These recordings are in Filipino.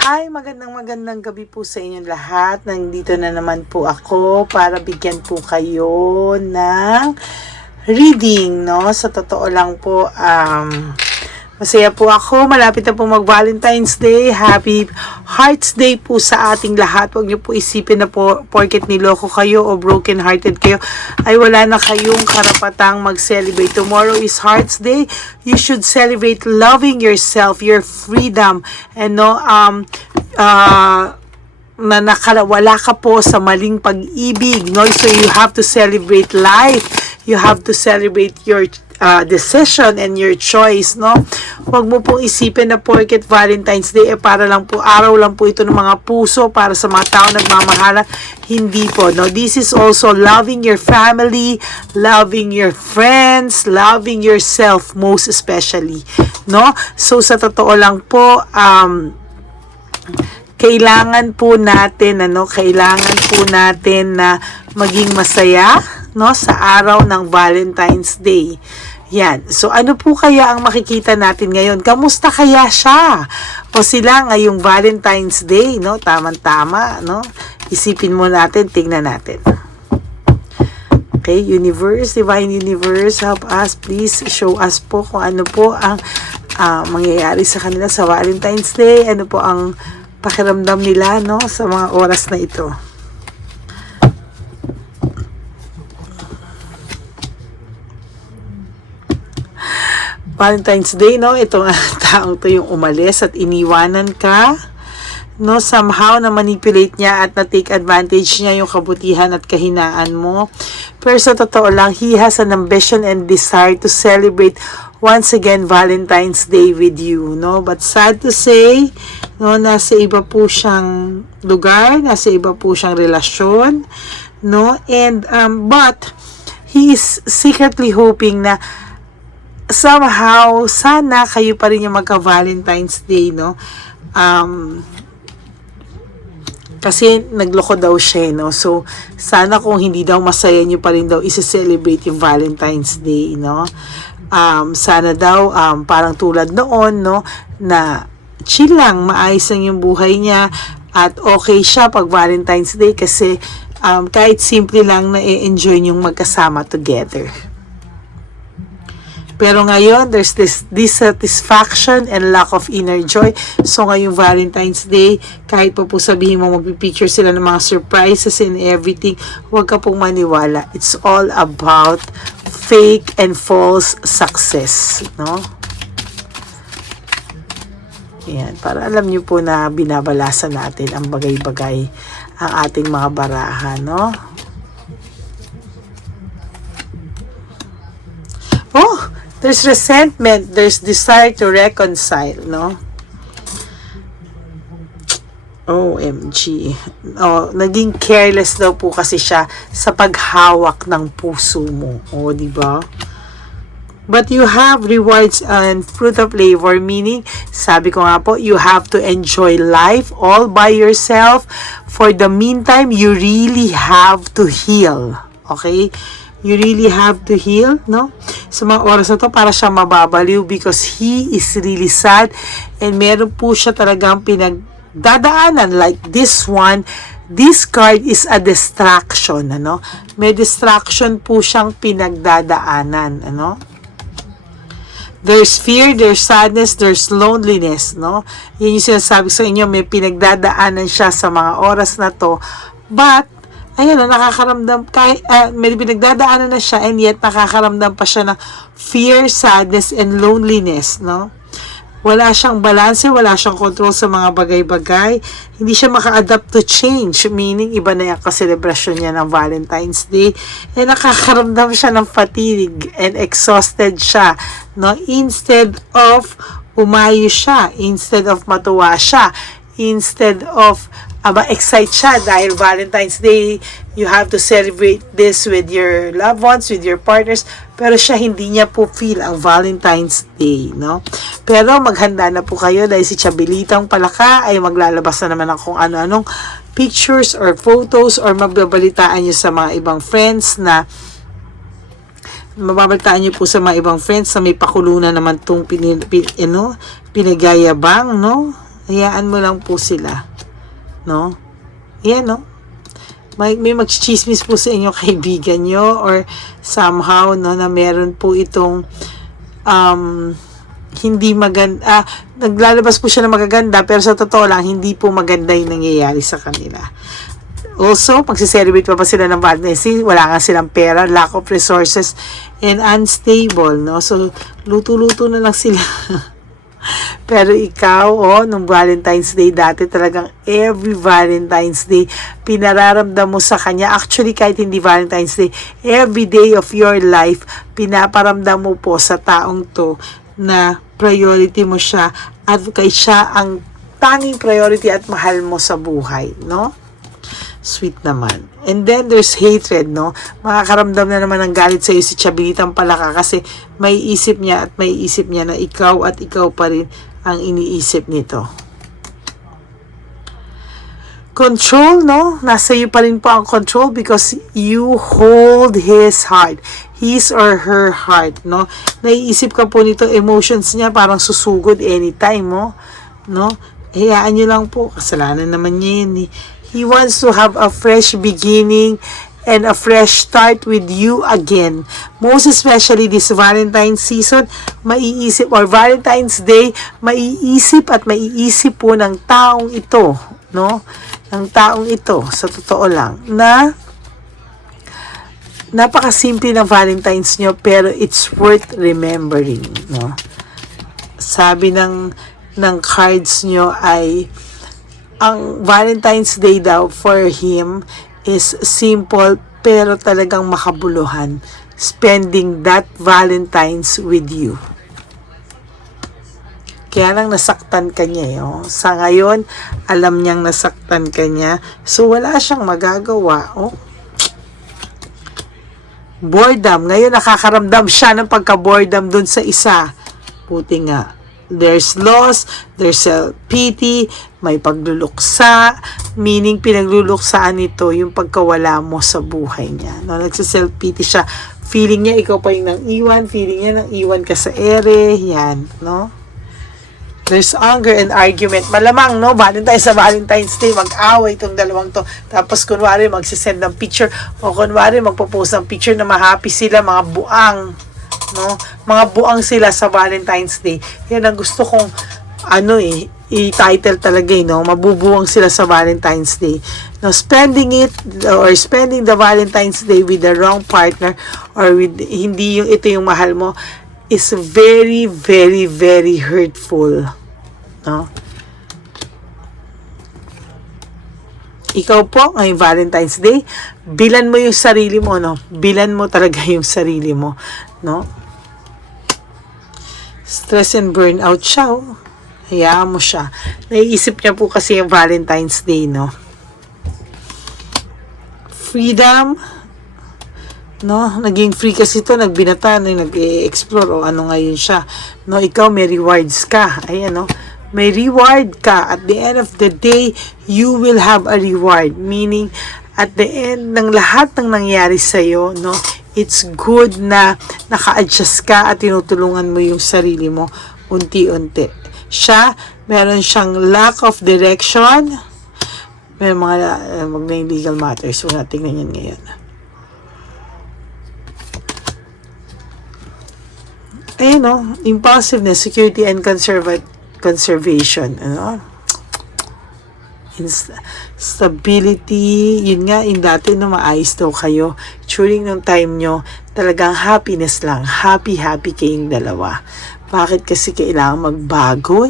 Hi, magandang gabi po sa inyong lahat. Nandito na naman po ako para bigyan po kayo ng reading, no? Sa totoo lang po, masaya po ako. Malapit na po mag-Valentine's Day. Happy Hearts Day po sa ating lahat. Huwag niyo po isipin na po porket niloko kayo o broken-hearted kayo ay wala na kayong karapatang mag-celebrate. Tomorrow is Hearts Day. You should celebrate loving yourself, your freedom, and wala ka po sa maling pag-ibig, no? So you have to celebrate life. You have to celebrate your decision and your choice, no? Huwag mo pong isipin na porket Valentine's Day para lang po, araw lang po ito ng mga puso para sa mga tao nagmamahalan. Hindi po, no? This is also loving your family, loving your friends, loving yourself most especially, no? So sa totoo lang po, kailangan po natin na maging masaya, no, sa araw ng Valentine's Day. Yan. So ano po kaya ang makikita natin ngayon? Kamusta kaya siya? O sila ngayong Valentine's Day, no? Tama-tama, no? Isipin mo natin, tingnan natin. Okay, Universe, Divine Universe, help us, please show us po kung ano po ang mangyayari sa kanila sa Valentine's Day. Ano po ang pakiramdam nila, no, sa mga oras na ito. Valentine's Day, no, itong taong to yung umalis at iniwanan ka, no, somehow na manipulate niya at na-take advantage niya yung kabutihan at kahinaan mo. Pero sa totoo lang, he has an ambition and desire to celebrate once again Valentine's Day with you, no? But sad to say, no, nasa iba po siyang lugar, nasa iba po siyang relasyon, no? And but he is secretly hoping na somehow sana kayo pa rin yung magka-Valentine's Day, no? Kasi nagloko daw siya, no? So sana kung hindi daw masaya niyo pa rin daw i-celebrate yung Valentine's Day, no? Sana daw parang tulad noon, no, na chill lang, maayos lang yung buhay niya at okay siya pag Valentine's Day kasi kahit simple lang na i-enjoy yung magkasama together. Pero ngayon, there's this dissatisfaction and lack of inner joy. So ngayong Valentine's Day, kahit po sabihin mo magpipicture sila ng mga surprises and everything, huwag ka pong maniwala. It's all about fake and false success, no? Yan, para alam niyo po na binabalasan natin ang bagay-bagay ang ating mga barahan, no? Oh, there's resentment, there's desire to reconcile, no? OMG. Oh, naging careless daw po kasi siya sa paghawak ng puso mo. Oh, di ba? But you have rewards and fruit of labor, meaning, sabi ko nga po, you have to enjoy life all by yourself. For the meantime, you really have to heal. Okay? You really have to heal, no? Sa mga oras na to, para siya mababaliw because he is really sad and meron po siya talagang pinagdadaanan like this one. This card is a distraction, ano? May distraction po siyang pinagdadaanan, ano? There's fear, there's sadness, there's loneliness, no? Yan yung sinasabi sa inyo, may pinagdadaanan siya sa mga oras na to. But, ayan, nakakaramdam, may pinagdadaanan na siya and yet nakakaramdam pa siya ng fear, sadness, and loneliness, no? Wala siyang balanse, wala siyang control sa mga bagay-bagay. Hindi siya maka-adapt to change, meaning iba na yung kaselebrasyon niya ng Valentine's Day. Eh, nakakaramdam siya ng fatigue and exhausted siya, no? Instead of umayos siya, instead of matuwa siya, instead of excite siya dahil Valentine's Day, you have to celebrate this with your loved ones, with your partners, pero siya hindi niya po feel ang Valentine's Day, no? Pero maghanda na po kayo dahil si Chabilitang Palaka ay maglalabas na naman ng kung ano-anong pictures or photos or mababalitaan nyo sa mga ibang friends na mababalitaan nyo po sa mga ibang friends na may pakulunan naman itong pinagayabang, no? Hayaan mo lang po sila. No? Yan, no? May mag-chismis po sa inyong kaibigan nyo or somehow, no, na meron po itong hindi maganda, naglalabas po siya na magaganda, pero sa totoo lang, hindi po maganda yung nangyayari sa kanila. Also, magse-celebrate pa sila ng Valentine's Day, wala nga silang pera, lack of resources, and unstable, no? So, luto-luto na lang sila. Pero ikaw, nung Valentine's Day dati, talagang every Valentine's Day, pinararamdam mo sa kanya. Actually, kahit hindi Valentine's Day, every day of your life, pinaparamdam mo po sa taong to na priority mo siya at kay siya ang tanging priority at mahal mo sa buhay, no? Sweet naman. And then there's hatred, no? Makakaramdam na naman ng galit sa iyo si Chabelitang Palaka kasi may isip niya na ikaw at ikaw pa rin ang iniisip nito. Control, no? Nasa iyo pa rin po ang control because you hold his heart. His or her heart, no? Naiisip ka po nito, emotions niya parang susugod anytime, no? Hayaan niyo lang po, kasalanan naman niya yun, eh. He wants to have a fresh beginning and a fresh start with you again. Most especially this Valentine's season, maiisip, or Valentine's Day, maiisip po ng taong ito, no? Ng taong ito, sa totoo lang, na napakasimple ng Valentine's nyo, pero it's worth remembering, no? Sabi ng cards nyo ay, ang Valentine's Day daw for him is simple pero talagang makabuluhan. Spending that Valentine's with you. Kaya lang nasaktan ka niya. Sa ngayon, alam niyang nasaktan ka niya. So, wala siyang magagawa. Boredom. Ngayon, nakakaramdam siya ng pagka-boredom dun sa isa. Buti nga. There's loss, there's pity, may pagluluksa, meaning pinagluluksaan nito yung pagkawala mo sa buhay niya. No? Nagsa-self-pity siya. Feeling niya ikaw pa yung nang-iwan, feeling niya nang-iwan ka sa ere, yan, no? There's anger and argument. Malamang, no? Valentine's sa Valentine's Day, mag-away itong dalawang to. Tapos, kunwari, magsisend ng picture o kunwari, magpo-post ng picture na ma-happy sila, mga buang, no? Mga buang sila sa Valentine's Day. Yan ang gusto kong i-title talaga, no? Mabubuang sila sa Valentine's Day. No, spending the Valentine's Day with the wrong partner or with hindi yung ito yung mahal mo is very, very, very hurtful, no? Ikaw po, ngayong Valentine's Day, bilan mo yung sarili mo, no? Bilan mo talaga yung sarili mo, no? Stress and burnout siya, hayaan mo siya. Naiisip niya po kasi yung Valentine's Day, no? Freedom, no? Naging free kasi ito, nagbinata, nag-explore, o ano ngayon siya, no? Ikaw, may rewards ka, ayan, no? May reward ka. At the end of the day, you will have a reward. Meaning, at the end ng lahat ng nangyari sa'yo, no? It's good na naka-adjust ka at tinutulungan mo yung sarili mo unti-unti. Siya, meron siyang lack of direction. May mga wag na yung legal matters. So, tingnan yan ngayon. Ayun, no? Impulsiveness, security, and conservation. Ano? Stability, yun nga, in dati na maayos daw kayo, during nung time nyo, talagang happiness lang, happy kayong dalawa. Bakit kasi kailangan magbago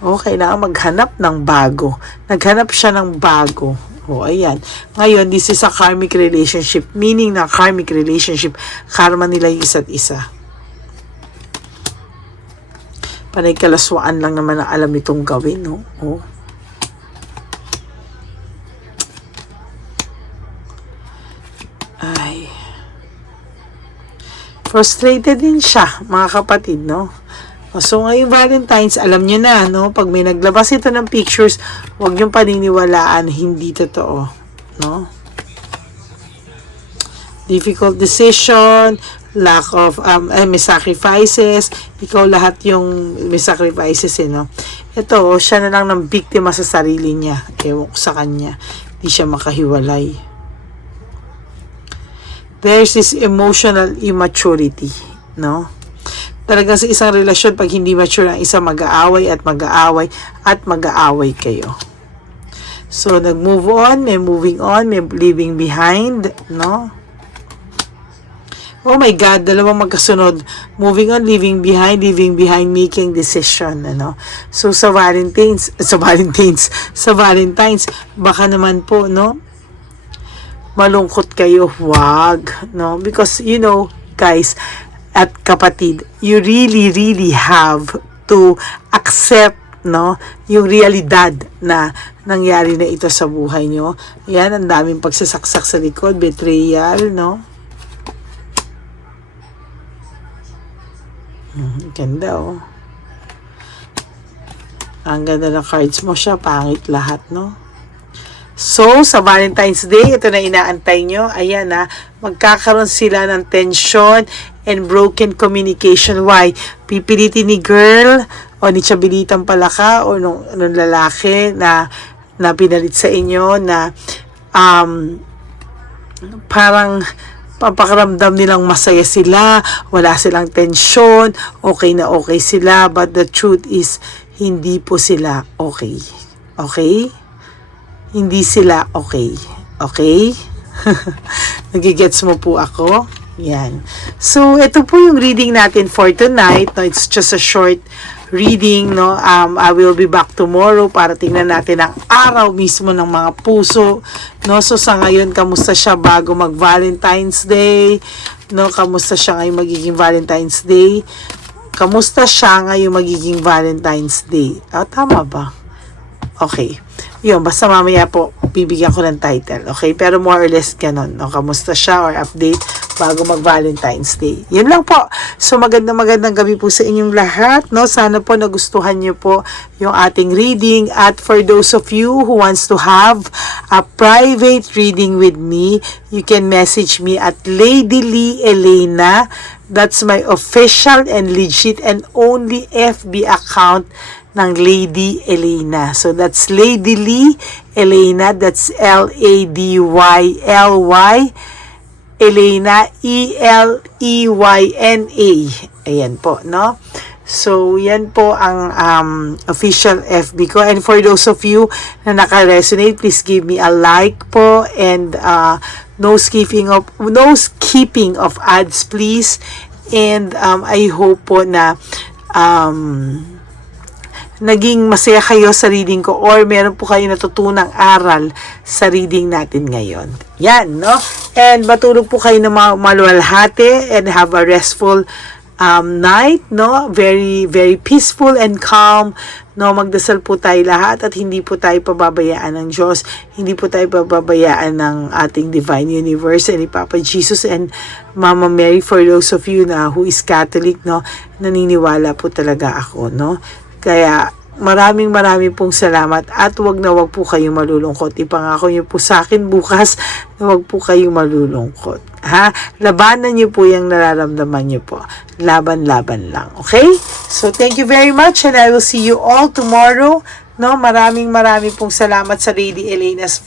kailangan maghanap ng bago. Naghanap siya ng bago. Ayan. Ngayon, this is a karmic relationship, meaning na karmic relationship, karma nila yung isa't isa. Panay kalaswaan lang naman ang alam nitong gawin, no? Ay. Frustrated din siya, mga kapatid, no? So, ngayong Valentine's, alam nyo na, no? Pag may naglabas ito ng pictures, huwag niyong paniniwalaan, hindi totoo, no? Difficult decision, lack of, may sacrifices, ikaw lahat yung may sacrifices, no? Ito, siya na lang ng biktima sa sarili niya, ewan ko sa kanya, hindi siya makahiwalay. There's this emotional immaturity, no? Talagang sa isang relasyon, pag hindi mature ang isa, mag-aaway at mag-aaway at mag-aaway kayo. So, nag-move on, may moving on, may leaving behind, no? Oh my God, dalawang magkasunod. Moving on, leaving behind, making decision, ano? So, sa Valentine's, baka naman po, no? Malungkot kayo, wag, no? Because, you know, guys, at kapatid, you really have to accept, no, yung realidad na nangyari na ito sa buhay nyo. Yan, ang daming pagsasaksak sa likod, betrayal, no? Ganda, oh. Ang ganda ng cards mo, siya pangit lahat, no? So, sa Valentine's Day, ito na inaantay nyo. Ayan, magkakaroon sila ng tension and broken communication. Why? Pipilitin ni girl o ni Chabilitan pala ka o nung lalaki na pinalit sa inyo na parang pampakaramdam nilang masaya sila, wala silang tension, okay na okay sila, but the truth is, hindi po sila okay. Okay? Hindi sila okay. Okay? Nagigets mo po ako? Yan. So, ito po yung reading natin for tonight. No, it's just a short reading. No? I will be back tomorrow para tingnan natin ang araw mismo ng mga puso. No? So, sa ngayon, kamusta siya bago mag-Valentine's Day? No? Kamusta siya ngayong magiging Valentine's Day? Kamusta siya ngayong magiging Valentine's Day? Tama ba? Okay. Yun, basta mamaya po, bibigyan ko ng title. Okay? Pero more or less ganun. No? Kamusta siya or update bago mag-Valentine's Day. Yun lang po. So, magandang gabi po sa inyong lahat. No? Sana po nagustuhan niyo po yung ating reading. At for those of you who wants to have a private reading with me, you can message me at Lady Lee Elena. That's my official and legit and only FB account ng Lady Elena. So, that's Lady Lee Elena. That's Ladyly Elena, Eleyna. Ayan po, no? So, yan po ang official FB ko. And for those of you na naka-resonate, please give me a like po. And no skipping of ads, please. And I hope po na naging masaya kayo sa reading ko or meron po kayo natutunang aral sa reading natin ngayon. Yan, no? And matulog po kayo na maluwalhati and have a restful night, no? Very, very peaceful and calm, no? Magdasal po tayo lahat at hindi po tayo pababayaan ng Diyos. Hindi po tayo pababayaan ng ating Divine Universe and ni Papa Jesus and Mama Mary. For those of you na who is Catholic, no? Naniniwala po talaga ako, no? Kaya maraming pong salamat at wag po kayong malulungkot. Ipangako niyo po sa akin bukas na wag po kayong malulungkot. Ha? Labanan niyo po yung nararamdaman niyo po. Laban-laban lang. Okay? So, thank you very much and I will see you all tomorrow. No, maraming pong salamat sa Lady Elena's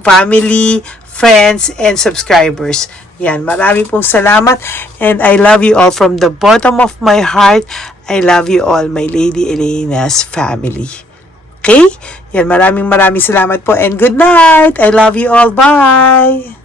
family, friends, and subscribers. Yan, maraming pong salamat and I love you all from the bottom of my heart. I love you all, my Lady Elena's family. Okay? Yan, maraming salamat po and good night. I love you all. Bye!